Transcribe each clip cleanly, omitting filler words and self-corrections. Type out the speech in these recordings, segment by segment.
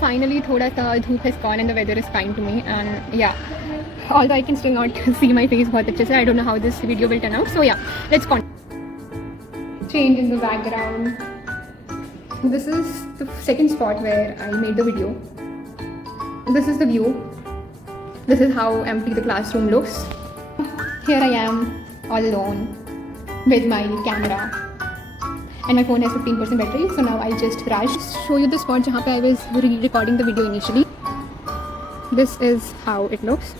finally thoda sa dhoop has gone and the weather is kind to me, and yeah, although I can still not see my face बहुत अच्छे से, I don't know how this video will turn out. So yeah, let's continue. Change in the background. This is the second spot where I made the video. This is the view. This is how empty the classroom looks. Here I am all alone with my camera, and my phone has 15% battery, so now I'll just rush show you the spot जहाँ पे I was recording the video initially. This is how it looks.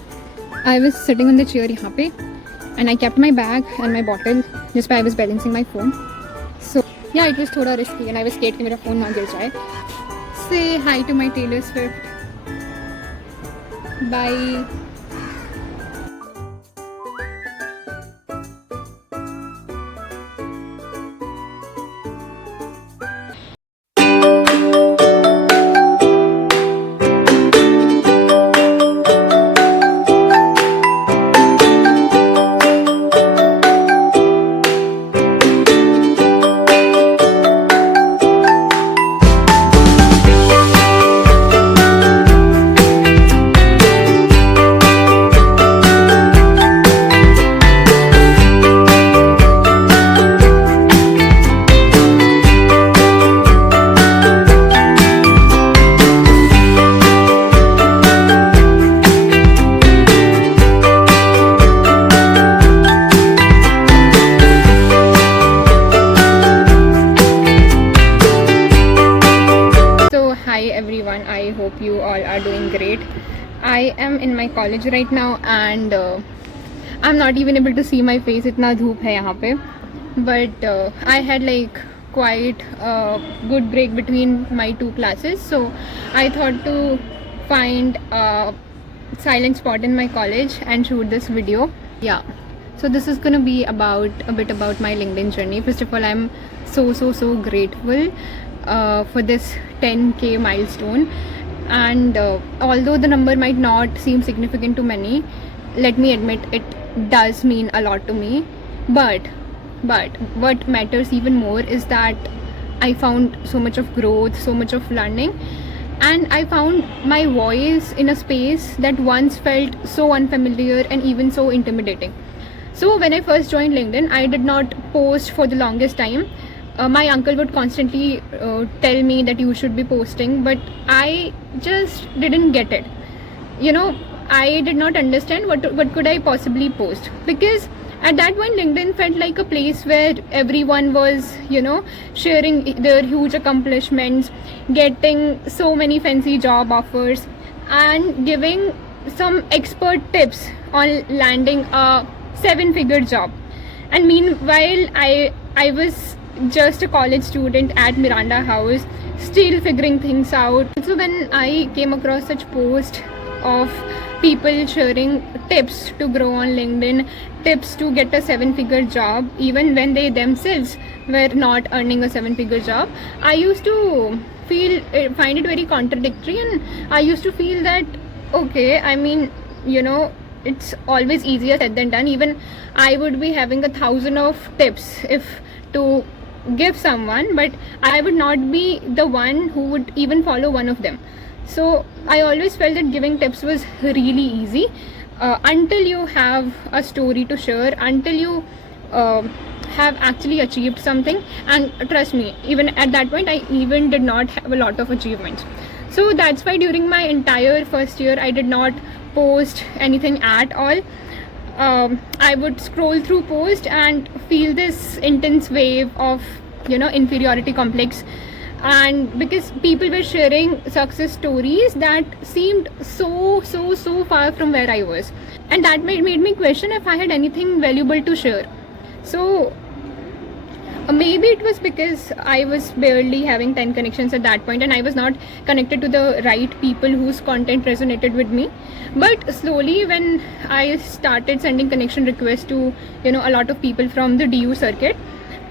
I was sitting on the chair यहाँ पे, and I kept my bag and my bottle just by I was balancing my phone. So yeah, it was थोड़ा risky and I was scared कि मेरा phone ना गिर जाए. Say hi to my Taylor Swift. Bye. Everyone, I hope you all are doing great. I am in my college right now, and I'm not even able to see my face, इतना धूप है यहाँ पे. But I had like quite a good break between my two classes, so I thought to find a silent spot in my college and shoot this video. Yeah, so this is gonna be about a bit about my LinkedIn journey. First of all, I'm so grateful for this 10k milestone, and although the number might not seem significant to many, let me admit it does mean a lot to me. But what matters even more is that I found so much of growth, so much of learning, and I found my voice in a space that once felt so unfamiliar and even so intimidating. So when I first joined LinkedIn, I did not post for the longest time. My uncle would constantly tell me that you should be posting, but I just didn't get it. You know, I did not understand what could I possibly post, because at that point LinkedIn felt like a place where everyone was, you know, sharing their huge accomplishments, getting so many fancy job offers, and giving some expert tips on landing a 7-figure job. And meanwhile, I was just a college student at Miranda House, still figuring things out. So when I came across such posts of people sharing tips to grow on LinkedIn, tips to get a 7-figure job, even when they themselves were not earning a 7-figure job, I used to find it very contradictory, and I used to feel that, okay, I mean, you know, it's always easier said than done. Even I would be having 1,000 of tips if to give someone, but I would not be the one who would even follow one of them. So I always felt that giving tips was really easy until you have a story to share, until you have actually achieved something. And trust me, even at that point I even did not have a lot of achievements. So that's why during my entire first year I did not post anything at all. I would scroll through posts and feel this intense wave of, you know, inferiority complex, and because people were sharing success stories that seemed so far from where I was, and that made me question if I had anything valuable to share. So maybe it was because I was barely having 10 connections at that point, and I was not connected to the right people whose content resonated with me. But slowly, when I started sending connection requests to, you know, a lot of people from the DU circuit,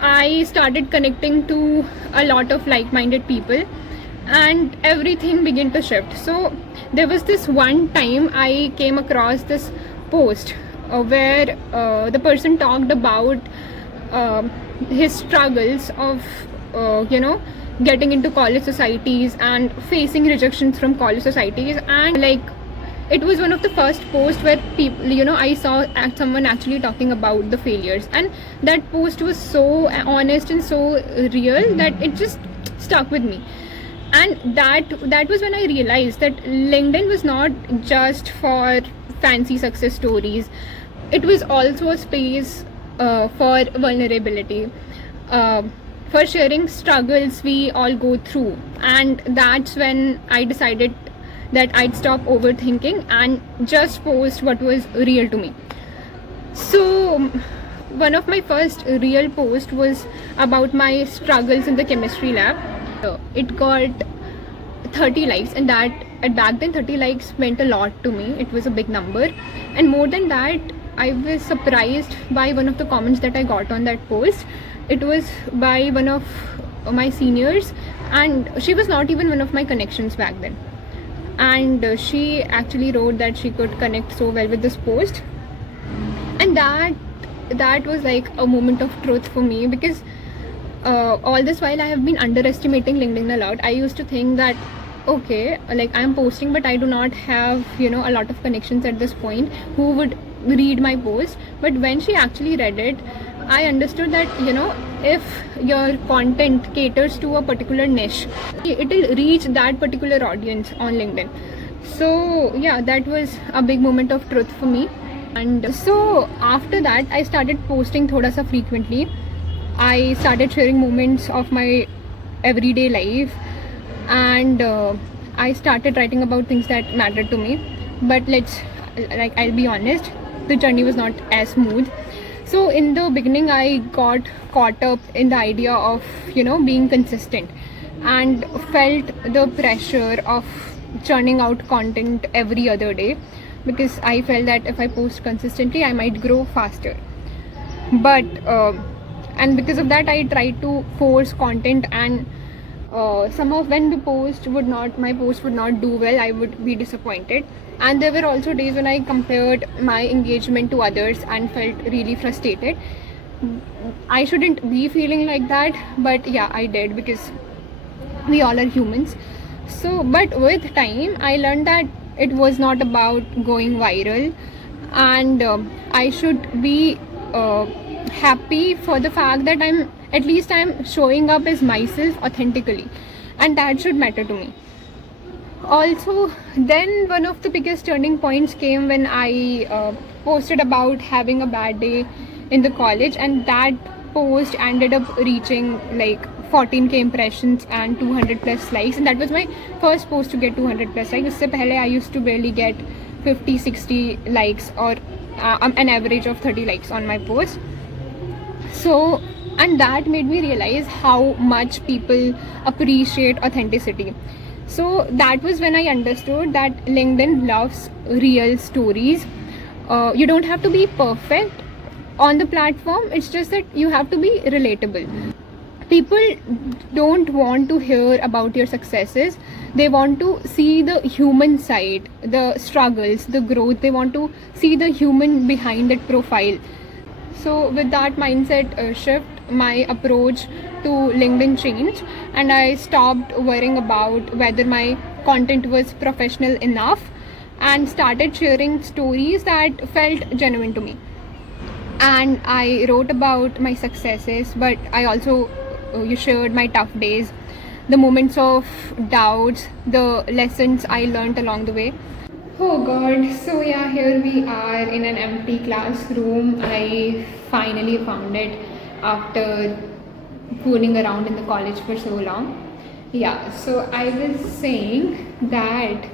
I started connecting to a lot of like-minded people, and everything began to shift. So there was this one time I came across this post where the person talked about his struggles of getting into college societies and facing rejections from college societies. And like, it was one of the first posts where people, I saw someone actually talking about the failures, and that post was so honest and so real that it just stuck with me. And that was when I realized that LinkedIn was not just for fancy success stories. It was also a space for vulnerability, uh, for sharing struggles we all go through. And that's when I decided that I'd stop overthinking and just post what was real to me. So one of my first real posts was about my struggles in the chemistry lab. It got 30 likes, and that at back then 30 likes meant a lot to me. It was a big number. And more than that, I was surprised by one of the comments that I got on that post. It was by one of my seniors, and she was not even one of my connections back then. And she actually wrote that she could connect so well with this post. And that was like a moment of truth for me, because all this while I have been underestimating LinkedIn a lot. I used to think that, okay, like, I'm posting, but I do not have, a lot of connections at this point who would read my post. But when she actually read it, I understood that, if your content caters to a particular niche, it will reach that particular audience on LinkedIn. So yeah, that was a big moment of truth for me. And so after that, I started posting thoda sa frequently. I started sharing moments of my everyday life, and I started writing about things that mattered to me. But I'll be honest, the journey was not as smooth. So in the beginning, I got caught up in the idea of, being consistent, and felt the pressure of churning out content every other day, because I felt that if I post consistently, I might grow faster. But and because of that, I tried to force content, and somehow when my post would not do well, I would be disappointed. And there were also days when I compared my engagement to others and felt really frustrated. I shouldn't be feeling like that, but yeah, I did, because we all are humans. So, but with time, I learned that it was not about going viral, and I should be happy for the fact that I'm showing up as myself authentically, and that should matter to me. Also, then one of the biggest turning points came when I posted about having a bad day in the college, and that post ended up reaching like 14k impressions and 200 plus likes. And that was my first post to get 200 plus likes. Usse pehle I used to barely get 50-60 likes, or an average of 30 likes on my post. So, and that made me realize how much people appreciate authenticity. So that was when I understood that LinkedIn loves real stories. You don't have to be perfect on the platform, it's just that you have to be relatable. People don't want to hear about your successes, they want to see the human side, the struggles, the growth. They want to see the human behind that profile. So with that mindset shift, my approach to LinkedIn changed, and I stopped worrying about whether my content was professional enough, and started sharing stories that felt genuine to me. And I wrote about my successes, but I also shared my tough days, the moments of doubts, the lessons I learned along the way. Oh god, so yeah, here we are in an empty classroom. I finally found it after fooling around in the college for so long. Yeah, so I was saying that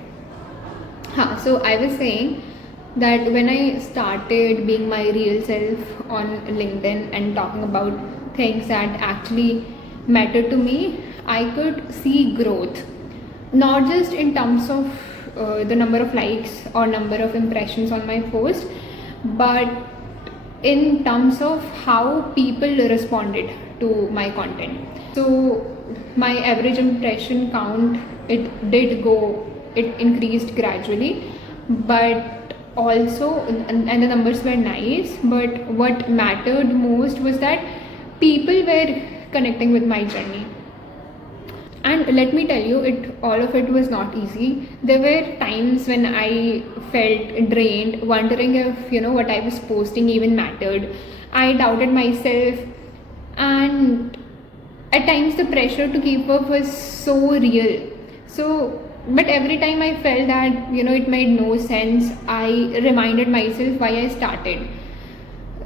when I started being my real self on LinkedIn and talking about things that actually mattered to me, I could see growth, not just in terms of the number of likes or number of impressions on my post, but in terms of how people responded to my content. So my average impression count, it increased gradually, but also, and the numbers were nice, but what mattered most was that people were connecting with my journey. And let me tell you, all of it was not easy. There were times when I felt drained, wondering if what I was posting even mattered. I doubted myself, and at times the pressure to keep up was so real. So, but every time I felt that it made no sense, I reminded myself why I started.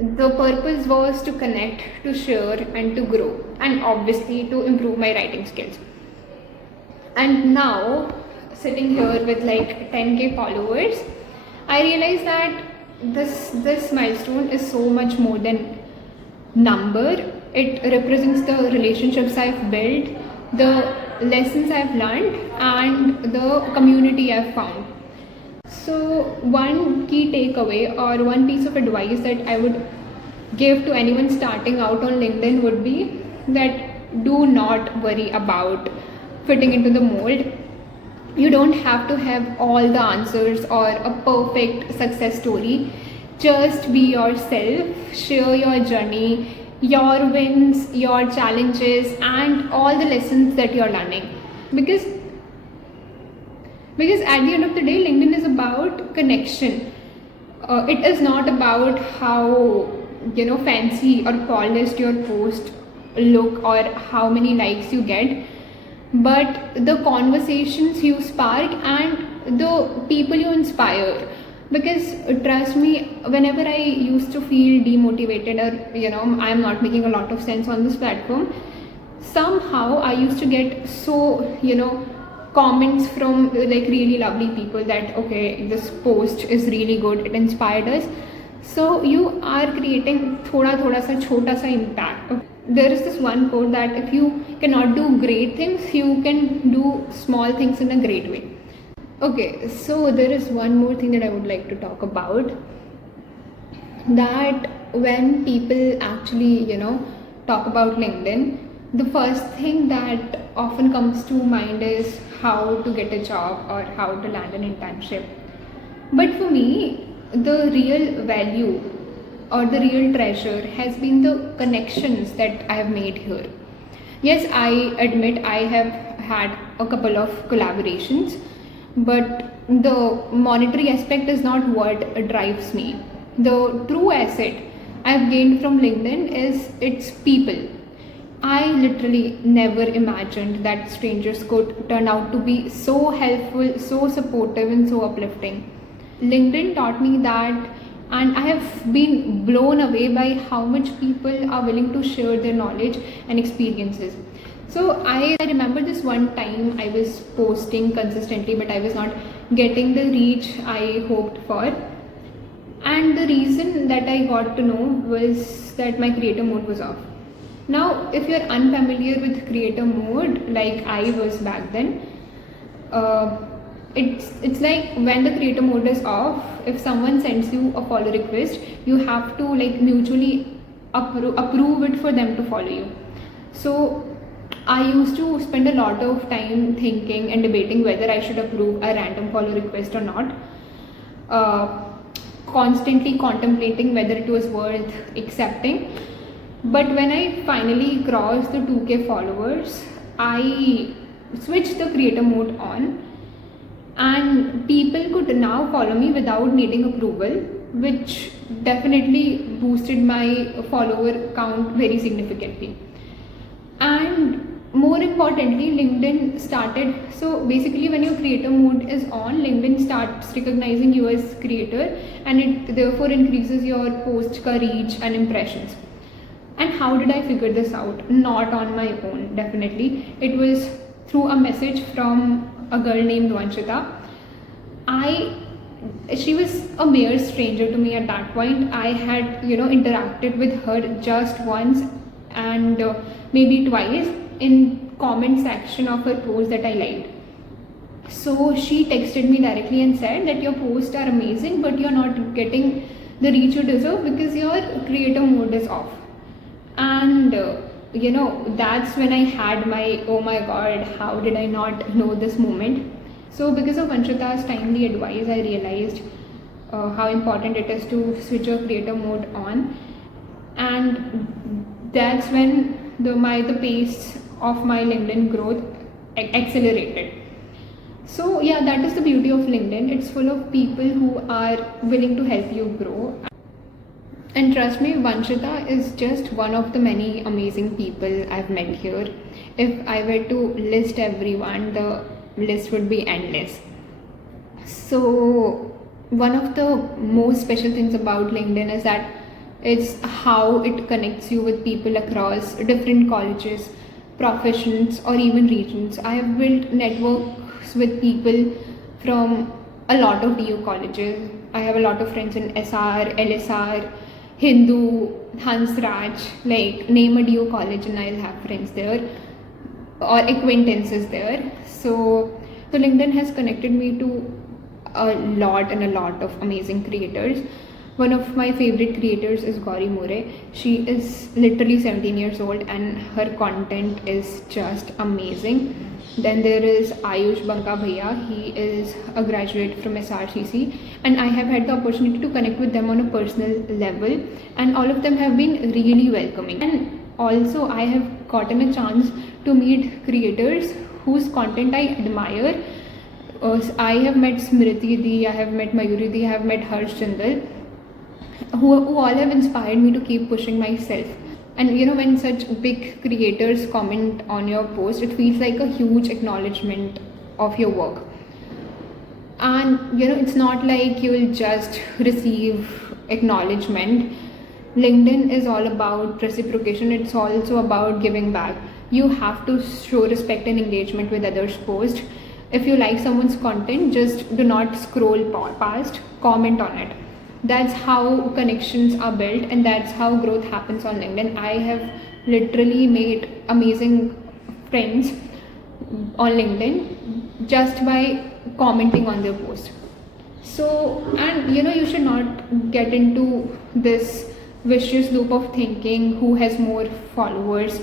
The purpose was to connect, to share, and to grow, and obviously to improve my writing skills. And now, sitting here with like 10k followers, I realize that this milestone is so much more than number. It represents the relationships I've built, the lessons I've learned, and the community I've found. So one key takeaway or one piece of advice that I would give to anyone starting out on LinkedIn would be that do not worry about fitting into the mold. You don't have to have all the answers or a perfect success story. Just be yourself, share your journey, your wins, your challenges, and all the lessons that you're learning. Because at the end of the day, LinkedIn is about connection. It is not about how fancy or polished your post look or how many likes you get, but the conversations you spark and the people you inspire. Because trust me, whenever I used to feel demotivated or I'm not making a lot of sense on this platform, somehow I used to get so comments from like really lovely people that okay, this post is really good, it inspired us. So you are creating thoda sa chota sa impact. There is this one quote that if you cannot do great things, you can do small things in a great way. Okay, so there is one more thing that I would like to talk about, that when people actually talk about LinkedIn, the first thing that often comes to mind is how to get a job or how to land an internship. But for me, the real value or the real treasure has been the connections that I have made here. Yes, I admit I have had a couple of collaborations, but the monetary aspect is not what drives me. The true asset I've gained from LinkedIn is its people. I literally never imagined that strangers could turn out to be so helpful, so supportive, and so uplifting. LinkedIn taught me that, and I have been blown away by how much people are willing to share their knowledge and experiences. So I remember this one time I was posting consistently, but I was not getting the reach I hoped for. And the reason that I got to know was that my creator mode was off. Now, if you're unfamiliar with creator mode, like I was back then, it's like when the creator mode is off, if someone sends you a follow request, you have to like mutually approve it for them to follow you. So I used to spend a lot of time thinking and debating whether I should approve a random follow request or not, constantly contemplating whether it was worth accepting. But when I finally crossed the 2k followers, I switched the creator mode on, and people could now follow me without needing approval, which definitely boosted my follower count very significantly. And more importantly, LinkedIn started, so basically when your creator mode is on, LinkedIn starts recognizing you as creator, and it therefore increases your post ka reach and impressions. And how did I figure this out? Not on my own, definitely. It was through a message from a girl named Vanshita. She was a mere stranger to me at that point. I had interacted with her just once and maybe twice in comment section of her post that I liked. So she texted me directly and said that your posts are amazing, but you're not getting the reach you deserve because your creator mode is off. And that's when I had my oh my god, how did I not know this moment. So because of Vanshita's timely advice, I realized how important it is to switch your creator mode on, and that's when the pace of my LinkedIn growth accelerated. So yeah, that is the beauty of LinkedIn. It's full of people who are willing to help you grow. And trust me, Vanshita is just one of the many amazing people I've met here. If I were to list everyone, the list would be endless. So, one of the most special things about LinkedIn is that it's how it connects you with people across different colleges, professions, or even regions. I have built networks with people from a lot of DU colleges. I have a lot of friends in SR, LSR, Hindu, Hansraj, like name a DU college and I'll have friends there or acquaintances there. So LinkedIn has connected me to a lot and a lot of amazing creators. One of my favorite creators is Gauri More. She is literally 17 years old and her content is just amazing. Then there is Ayush Banka Bhaiya. He is a graduate from SRCC and I have had the opportunity to connect with them on a personal level, and all of them have been really welcoming. And also I have gotten a chance to meet creators whose content I admire. I have met Smriti Di, I have met Mayuri Di, I have met Harsh Jindal, who all have inspired me to keep pushing myself. And you know, when such big creators comment on your post, it feels like a huge acknowledgement of your work. And you know, it's not like you will just receive acknowledgement. LinkedIn is all about reciprocation, it's also about giving back. You have to show respect and engagement with others' posts. If you like someone's content, just do not scroll past, comment on it. That's how connections are built and that's how growth happens on LinkedIn. I have literally made amazing friends on LinkedIn just by commenting on their post. So, and you know, you should not get into this vicious loop of thinking who has more followers.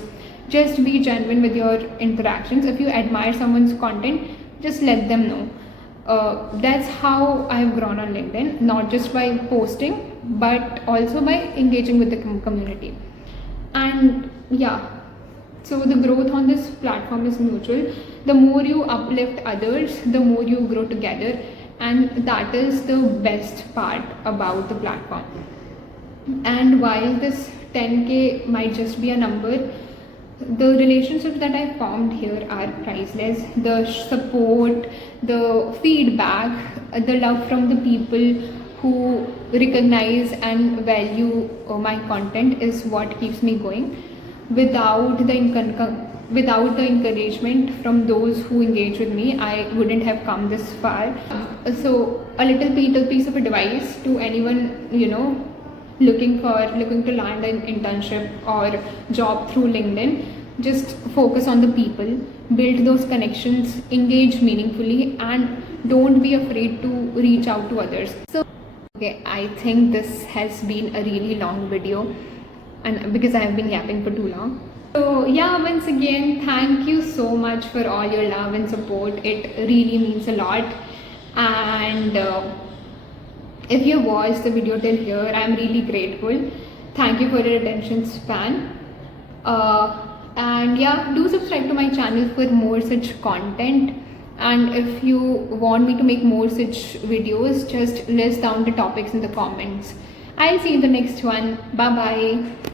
Just be genuine with your interactions. If you admire someone's content, just let them know. That's how I've grown on LinkedIn, not just by posting but also by engaging with the community. And yeah, so the growth on this platform is mutual. The more you uplift others, the more you grow together, and that is the best part about the platform. And while this 10k might just be a number, the relationships that I formed here are priceless. The support, the feedback, the love from the people who recognize and value my content is what keeps me going. Without the encouragement from those who engage with me, I wouldn't have come this far. So a little piece of advice to anyone, you know, looking to land an internship or job through LinkedIn: just focus on the people, build those connections, engage meaningfully, and don't be afraid to reach out to others. So okay, I think this has been a really long video, and because I have been yapping for too long. So yeah, once again, thank you so much for all your love and support. It really means a lot. And if you watched the video till here, I'm really grateful. Thank you for your attention span. And yeah, do subscribe to my channel for more such content. And if you want me to make more such videos, just list down the topics in the comments. I'll see you in the next one. Bye bye.